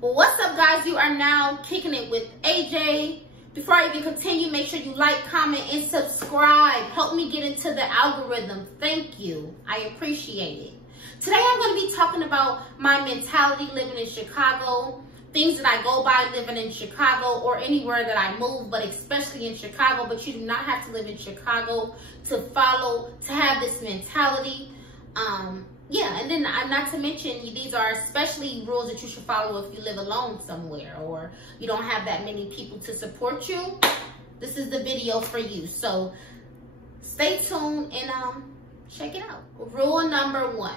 What's up, guys? You are now kicking it with AJ. Before I even continue, make sure you like, comment, and subscribe. Help me get into the algorithm. Thank you. I appreciate it. Today, I'm going to be talking about my mentality living in Chicago, things that I go by living in Chicago or anywhere that I move, but especially in Chicago. But you do not have to live in Chicago to have this mentality. Yeah, and then not to mention, these are especially rules that you should follow if you live alone somewhere or you don't have that many people to support you. This is the video for you. So stay tuned and check it out. Rule number 1,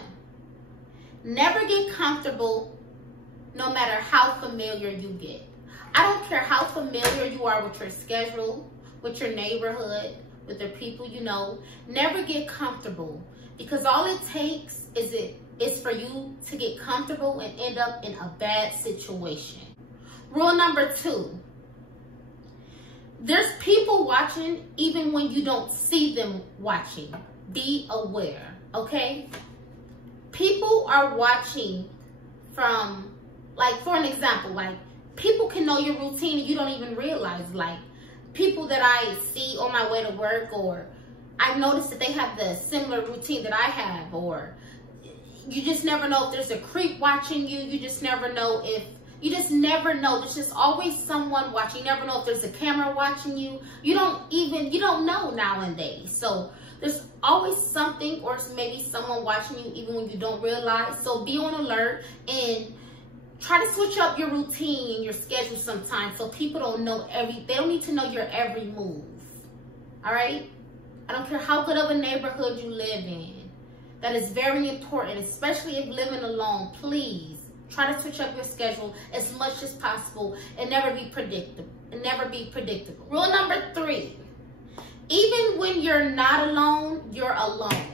never get comfortable no matter how familiar you get. I don't care how familiar you are with your schedule, with your neighborhood, with the people you know. Never get comfortable. Because all it takes is for you to get comfortable and end up in a bad situation. Rule number 2, there's people watching even when you don't see them watching. Be aware, okay? People are watching from, like, for an example, like, people can know your routine and you don't even realize. Like, people that I see on my way to work, or I've noticed that they have the similar routine that I have, or you just never know if there's a creep watching you. You just never know There's just always someone watching. You never know if there's a camera watching you. You don't know nowadays. So there's always something or maybe someone watching you even when you don't realize. So be on alert and try to switch up your routine and your schedule sometimes so people don't know they don't need to know your every move. All right? I don't care how good of a neighborhood you live in. That is very important, especially if living alone. Please try to switch up your schedule as much as possible and never be predictable. Rule number 3, even when you're not alone, you're alone.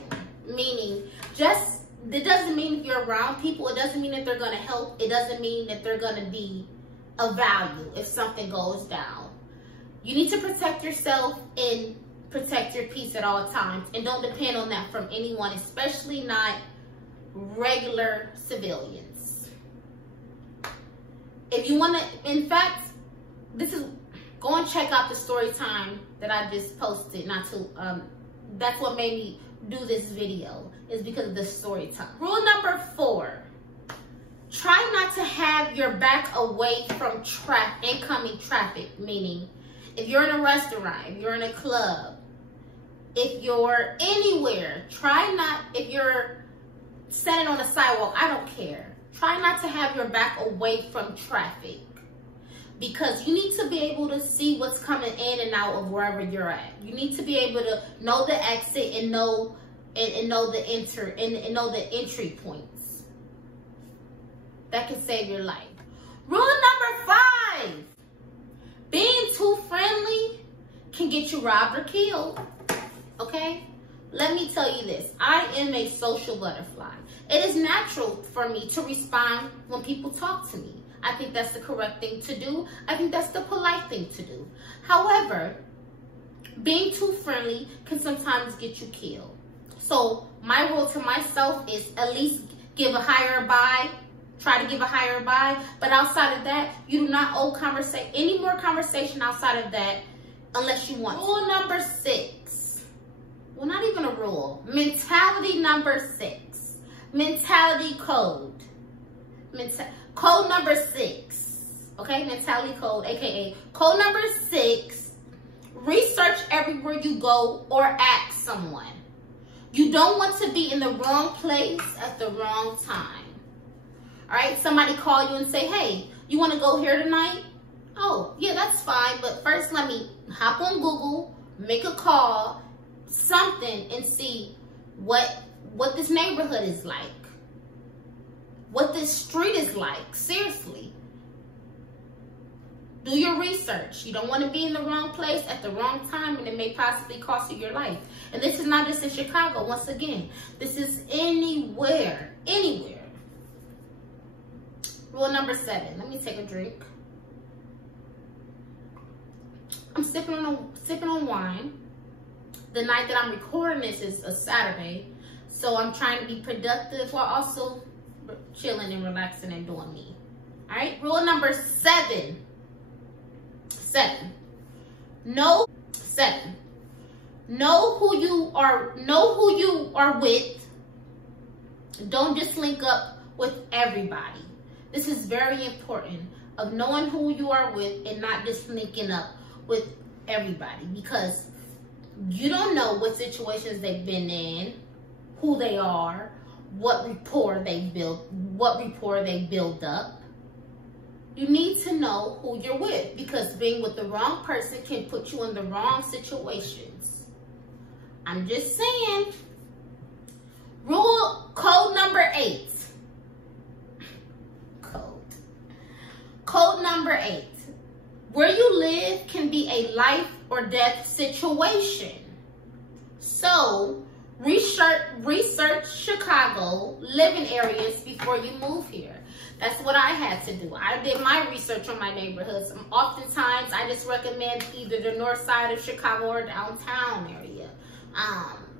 Meaning, it doesn't mean if you're around people, it doesn't mean that they're going to help. It doesn't mean that they're going to be of value if something goes down. You need to protect yourself and protect your peace at all times, and don't depend on that from anyone, especially not regular civilians. If you want to, in fact, go and check out the story time that I just posted. That's what made me do this video, is because of the story time. Rule number 4, try not to have your back away from incoming traffic. Meaning, if you're in a restaurant, if you're in a club, if you're anywhere, if you're standing on a sidewalk, I don't care. Try not to have your back away from traffic, because you need to be able to see what's coming in and out of wherever you're at. You need to be able to know the exit and know the entry points. That can save your life. Rule number 5, being too friendly can get you robbed or killed. Okay? Let me tell you this. I am a social butterfly. It is natural for me to respond when people talk to me. I think that's the correct thing to do. I think that's the polite thing to do. However, being too friendly can sometimes get you killed. So my rule to myself is at least give a higher bye. Try to give a higher bye. But outside of that, you do not owe any more conversation outside of that unless you want. Rule number 6. Well, not even a rule. Mentality number 6. Mentality code. Code number 6. Okay? Mentality code, aka code number 6. Research everywhere you go or ask someone. You don't want to be in the wrong place at the wrong time. All right? Somebody call you and say, hey, you want to go here tonight? Oh, yeah, that's fine. But first, let me hop on Google, make a call, something, and see what this neighborhood is like, what this street is like. Seriously, do your research. You don't want to be in the wrong place at the wrong time, and it may possibly cost you your life. And this is not just in Chicago. Once again, this is anywhere. Rule number 7. Let me take a drink. I'm sipping on wine. The night that I'm recording this is a Saturday, so I'm trying to be productive while also chilling and relaxing and doing me. All right, rule number 7. Know who you are with. Don't just link up with everybody. This is very important, of knowing who you are with and not just linking up with everybody, because you don't know what situations they've been in, who they are, what rapport they build up. You need to know who you're with, because being with the wrong person can put you in the wrong situations. I'm just saying. Code number 8. Code number 8. Where you live can be a life or death situation. So, research Chicago living areas before you move here. That's what I had to do. I did my research on my neighborhoods. Oftentimes, I just recommend either the north side of Chicago or downtown area.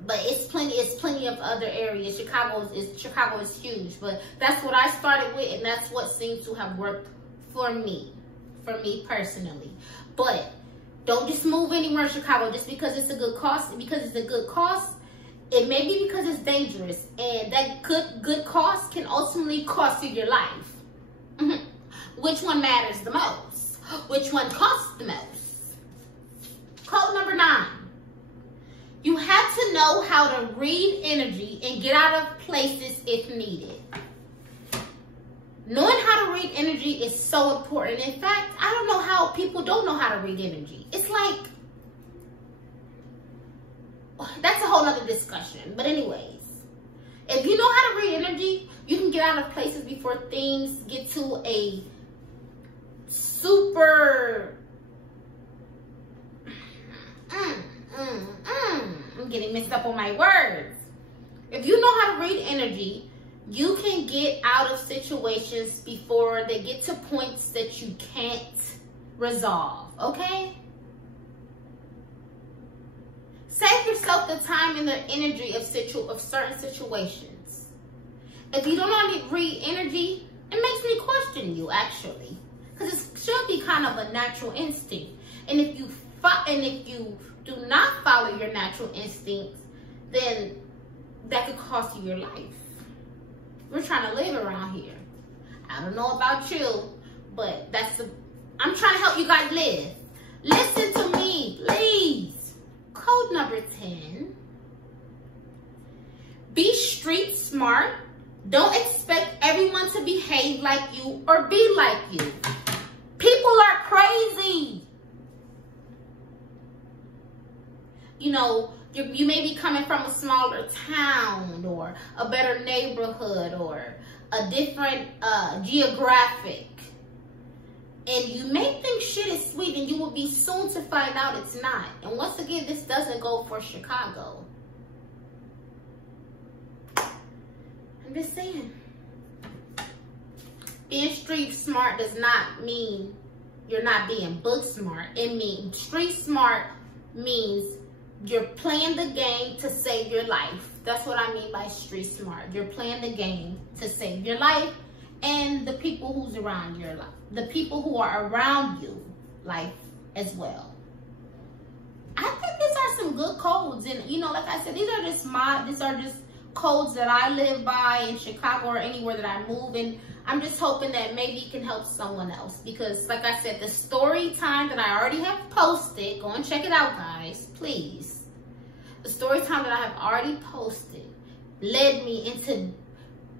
But it's plenty of other areas. Chicago is huge, but that's what I started with, and that's what seems to have worked for me personally. But don't just move anywhere in Chicago just because it's a good cost. Because it's a good cost, it may be because it's dangerous, and that good cost can ultimately cost you your life. Which one matters the most? Which one costs the most? Code number 9. You have to know how to read energy and get out of places if needed. Knowing how to read energy is so important. In fact, I don't know how people don't know how to read energy. It's like, that's a whole other discussion. But anyways, if you know how to read energy, you can get out of places before things get to a super... I'm getting mixed up on my words. If you know how to read energy, you can get out of situations before they get to points that you can't resolve, okay? Save yourself the time and the energy of certain situations. If you don't know how to read energy, it makes me question you, actually. Because it should be kind of a natural instinct. And if you do not follow your natural instincts, then that could cost you your life. We're trying to live around here. I don't know about you, but I'm trying to help you guys live. Listen to me, please. Code number 10. Be street smart. Don't expect everyone to behave like you or be like you. People are crazy. You know, you may be coming from a smaller town or a better neighborhood or a different geographic. And you may think shit is sweet, and you will be soon to find out it's not. And once again, this doesn't go for Chicago. I'm just saying. Being street smart does not mean you're not being book smart. It means street smart means you're playing the game to save your life. That's what I mean by street smart. You're playing the game to save your life and the people who's around your life. The people who are around you life as well. I think these are some good codes. And, you know, like I said, these are just codes that I live by in Chicago or anywhere that I move. And I'm just hoping that maybe it can help someone else. Because, like I said, the story time that I already have posted, go and check it out, guys, please. The story time that I have already posted led me into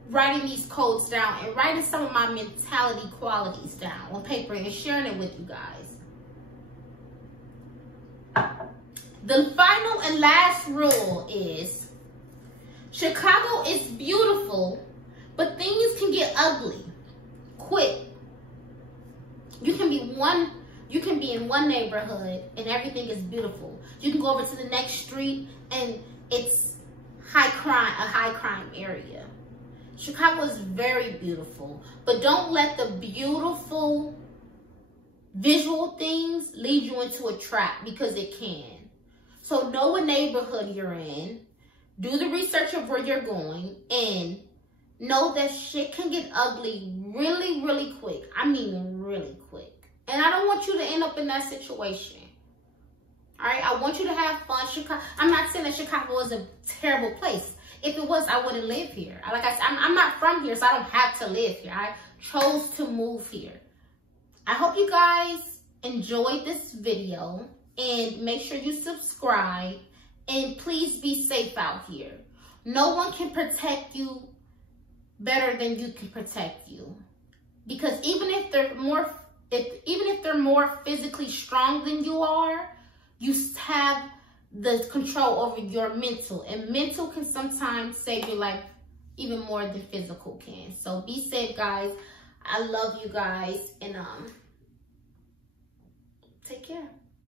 writing these codes down and writing some of my mentality qualities down on paper and sharing it with you guys. The final and last rule is Chicago is beautiful, but things can get ugly quick. You can be in one neighborhood and everything is beautiful. You can go over to the next street and it's a high crime area. Chicago is very beautiful, but don't let the beautiful visual things lead you into a trap, because it can. So know what neighborhood you're in, do the research of where you're going, and know that shit can get ugly really, really quick. I mean, really quick. And I don't want you to end up in that situation. All right, I want you to have fun. Chicago. I'm not saying that Chicago is a terrible place. If it was, I wouldn't live here. Like I said, I'm not from here, so I don't have to live here. I chose to move here. I hope you guys enjoyed this video, and make sure you subscribe, and please be safe out here. No one can protect you better than you can protect you, because even if they're more physically strong than you are, you have the control over your mental, and mental can sometimes save your life even more than physical can. So be safe, guys. I love you guys, and take care.